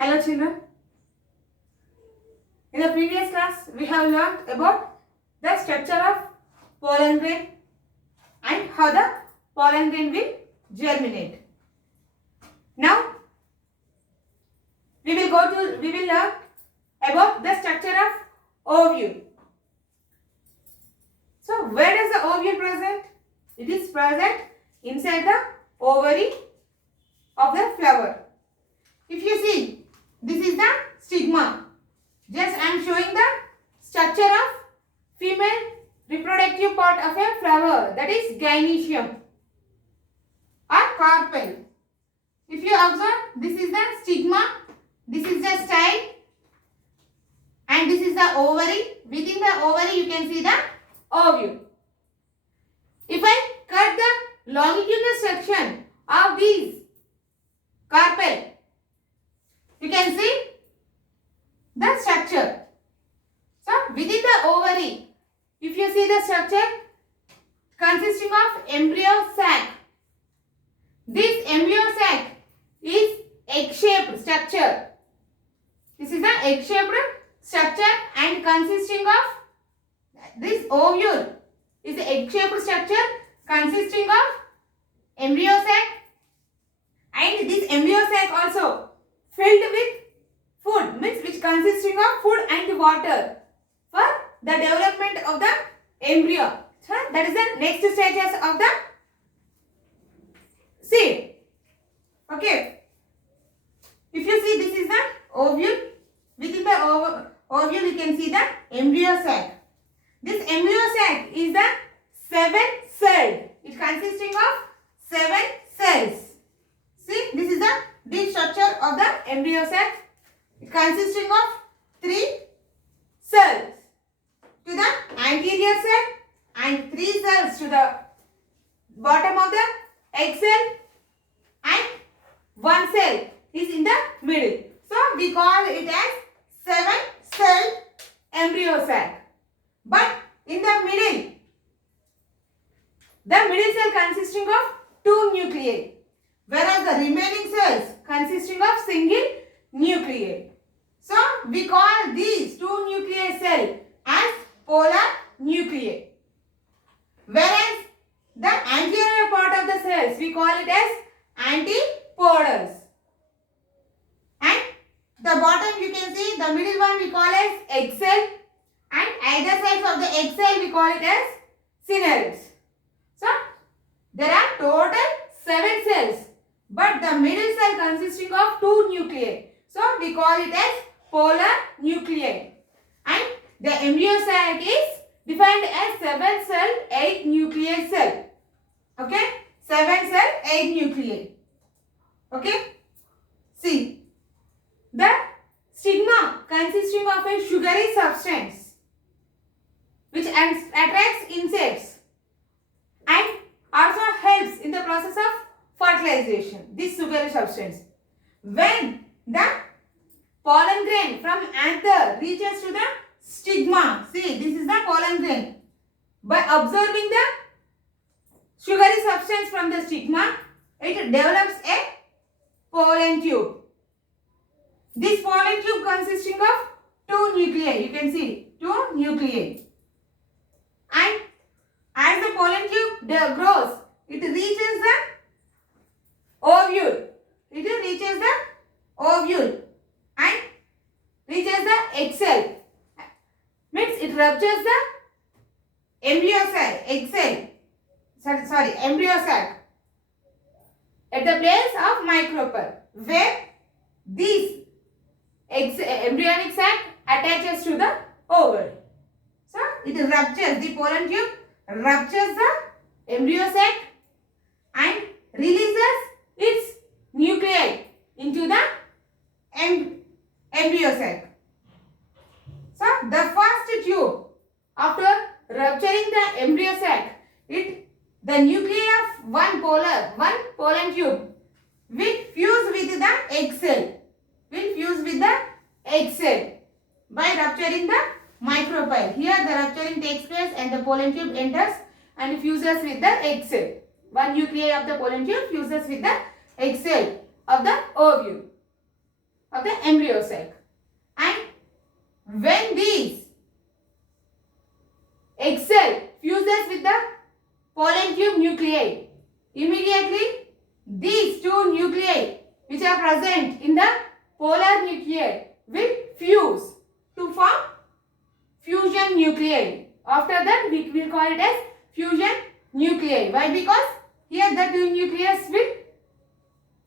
Hello children. In the previous class, we have learned about the structure of pollen grain and how the pollen grain will germinate. Now, we will learn about the structure of ovule. So, where does the ovule present? It is present inside the ovary of the flower. If you see, this is the stigma. Just I am showing the structure of female reproductive part of a flower, that is gynoecium or carpel. If you observe, this is the stigma, this is the style, and this is the ovary. Within the ovary you can see the ovule. If I cut the longitudinal section of these carpel, you can see the structure. So, within the ovary, if you see the structure consisting of embryo sac, this embryo sac is egg-shaped structure. This is the egg-shaped structure and consisting of this ovule is the egg-shaped structure consisting of embryo sac, and this embryo sac also filled with food, means which consisting of food and water for the development of the embryo. So that is the next stages of the seed. Okay. If you see, this is the ovule. Within the ovule you can see the embryo sac. This embryo sac is the 7-celled. It consisting of 7 cells. See, this is the deep structure of the embryo sac, consisting of 3 cells to the anterior cell and 3 cells to the bottom of the egg cell, and 1 cell is in the middle. So we call it as 7-celled embryo sac. But in the middle cell consisting of 2 nuclei, whereas the remaining cells consisting of single nuclei. So we call these 2 nuclei cell as polar nuclei, whereas the anterior part of the cells we call it as antipodals, and the bottom you can see, the middle one we call as egg cell, and either sides of the egg cell we call it as spheneroids. So there are total 7 cells, but the middle cell consisting of 2 nuclei. So we call it as polar nuclei, and the embryo sac is defined as 7-cell 8 nuclei cell. Okay, 7-cell 8 nuclei. Okay, see, the stigma consisting of a sugary substance which attracts insects and also helps in the process of fertilization. This sugary substance, when the pollen grain from anther reaches to the stigma, see, this is the pollen grain. By observing the sugary substance from the stigma, it develops a pollen tube. This pollen tube consisting of 2 nuclei, you can see 2 nuclei, and as the pollen tube grows, it reaches the ovule. It reaches the ovule and reaches the egg cell. Means it ruptures the embryo cell, egg cell, embryo sac at the place of micropore, where this embryonic sac attaches to the ovary. So it ruptures, the pollen tube ruptures the embryo sac and releases its nuclei into the embryo sac. So the first tube, after rupturing the embryo sac, the nuclei of one pollen tube will fuse with the egg cell. By rupturing the micropyle. Here the rupturing takes place and the pollen tube enters and fuses with the egg cell. One nuclei of the pollen tube fuses with the egg cell of the ovule. of the embryo sac. And when these egg cell fuses with the pollen tube nuclei, immediately these two nuclei which are present in the polar nuclei will fuse to form fusion nuclei. After that we will call it as fusion nuclei. Why? Because here the two nucleus will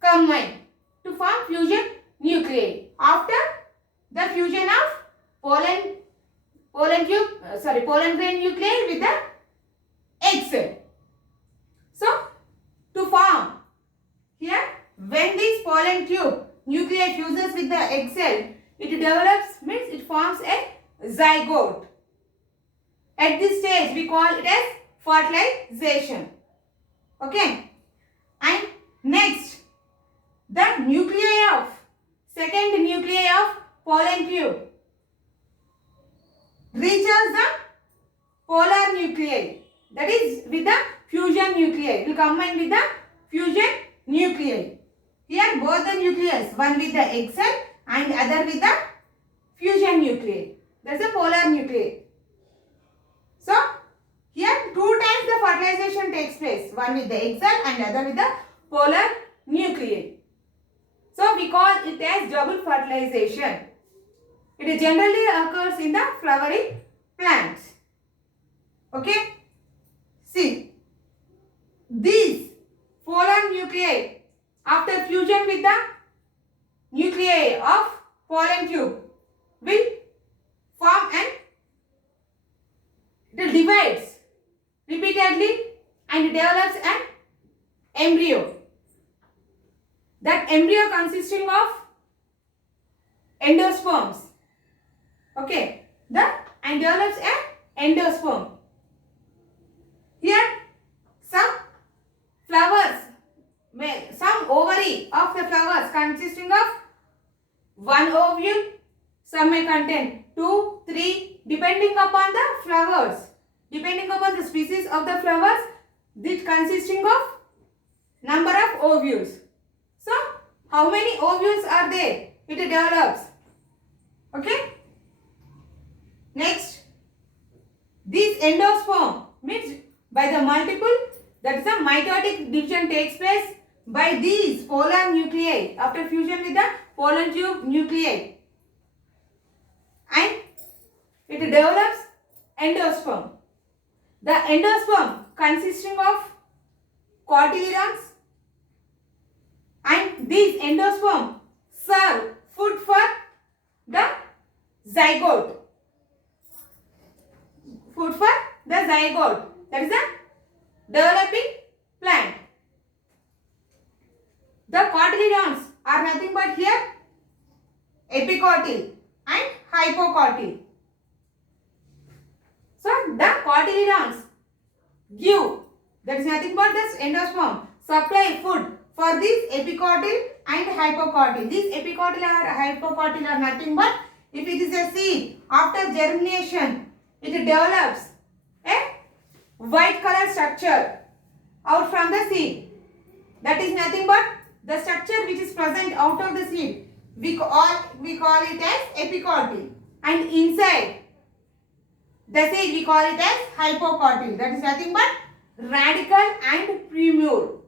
combine to form fusion nuclei. After the fusion of pollen grain nuclei with the egg cell. So to form here, when this pollen tube nuclei fuses with the egg cell, it develops, means it forms a zygote. At this stage we call it as fertilization. Okay. And next, the second nuclei of pollen tube reaches the polar nuclei, that is with the fusion nuclei, will combine with the fusion nuclei. Here both the nucleus, one with the egg cell and other with the fusion nuclei. That is a polar nuclei. So here two times the fertilization takes place, one with the egg cell and other with the polar nuclei. So we call it as double fertilization. It generally occurs in the flowering plants. Okay. See, these polar nuclei after fusion with the nuclei of pollen tube will form and it divides repeatedly and develops an embryo. That embryo consisting of endosperms. Okay, and develops an endosperm. Here some flowers, some ovary of the flowers consisting of one ovule, some may contain 2, 3, depending upon the flowers, depending upon the species of the flowers, this consisting of number of ovules. So how many ovules are there? It develops. Okay. Next, this endosperm means by the multiple, that is the mitotic division takes place by these polar nuclei after fusion with the pollen tube nuclei, and it develops endosperm. The endosperm consisting of cotyledons, and these endosperm serve food for the zygote. Food for the zygote, that is a developing plant. The cotyledons are nothing but here epicotyl and hypocotyl. So the cotyledons give, that is nothing but this endosperm, supply food for this epicotyl and hypocotyl. These epicotyl or hypocotyl are nothing but, if it is a seed, after germination it develops a white color structure out from the seed. That is nothing but the structure which is present out of the seed. We call it as epicotyl, and inside the seed we call it as hypocotyl. That is nothing but radicle and plumule.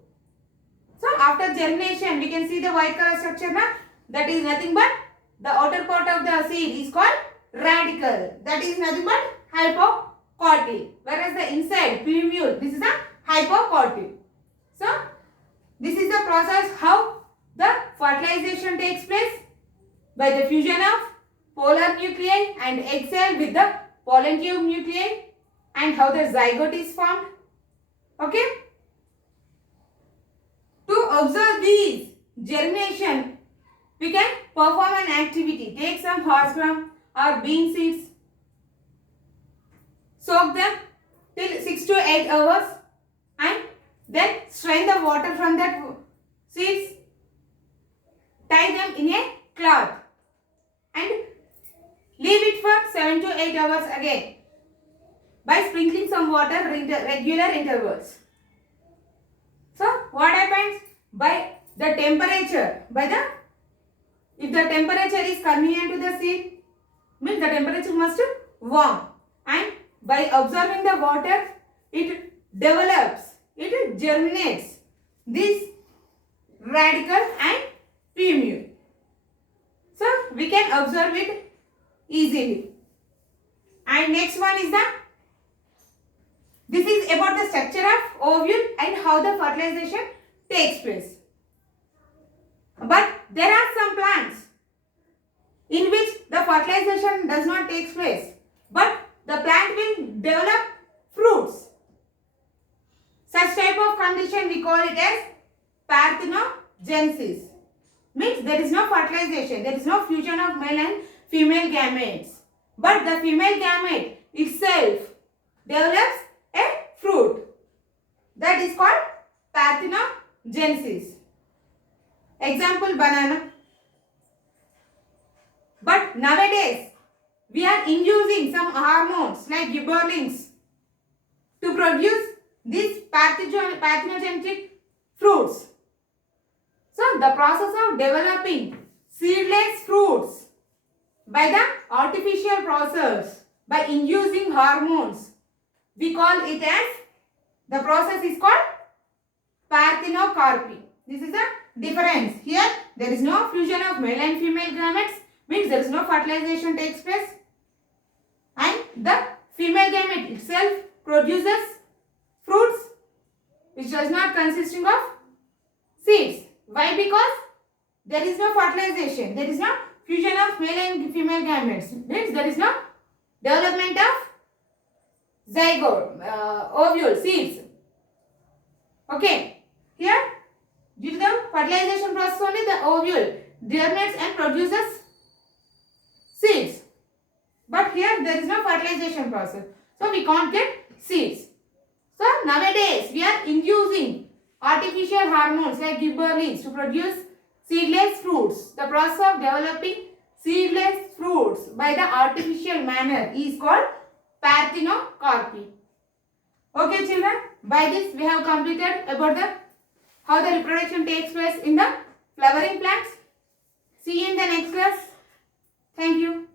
So after germination we can see the white color structure now. That is nothing but the outer part of the seed is called radicle. That is nothing but hypocotyl. Whereas the inside plumule, this is a hypocotyl. So this is the process how the fertilization takes place by the fusion of polar nuclei and egg cell with the pollen tube nuclei, and how the zygote is formed. Okay. To observe these germination, we can perform an activity. Take some horse gram or bean seeds, soak them till 6 to 8 hours, and then strain the water from that seeds, tie them in a cloth and leave it for 7 to 8 hours again by sprinkling some water regular intervals. So what happens? By the temperature, by the If the temperature is convenient to the seed, means the temperature must warm, and by observing the water, it develops, it germinates this radicle and plumule. So we can observe it easily. And next one is this is about the structure of ovule and how the fertilization takes place. But there are some plants in which the fertilization does not take place, but the plant will develop fruits. Such type of condition we call it as parthenogenesis. Means there is no fertilization, there is no fusion of male and female gametes, but the female gamete itself develops a fruit. That is called parthenogenesis. Example, banana. But nowadays we are inducing some hormones like gibberellins to produce these parthenogenetic fruits. So the process of developing seedless fruits by the artificial process, by inducing hormones, we call it as, the process is called parthenocarpy. This is the difference. Here there is no fusion of male and female gametes, means there is no fertilization takes place, and the female gamete itself produces fruits which does not consisting of seeds. Why? Because there is no fertilization, there is no fusion of male and female gametes, means there is no development of zygote, ovule, seeds. Okay, here due to the fertilization process only the ovule germinates and produces seeds. But here there is no fertilization process, so we can't get seeds. So nowadays we are inducing artificial hormones like gibberellins to produce seedless fruits. The process of developing seedless fruits by the artificial manner is called parthenocarpy. Okay children, by this we have completed about the how the reproduction takes place in the flowering plants. See you in the next class. Thank you.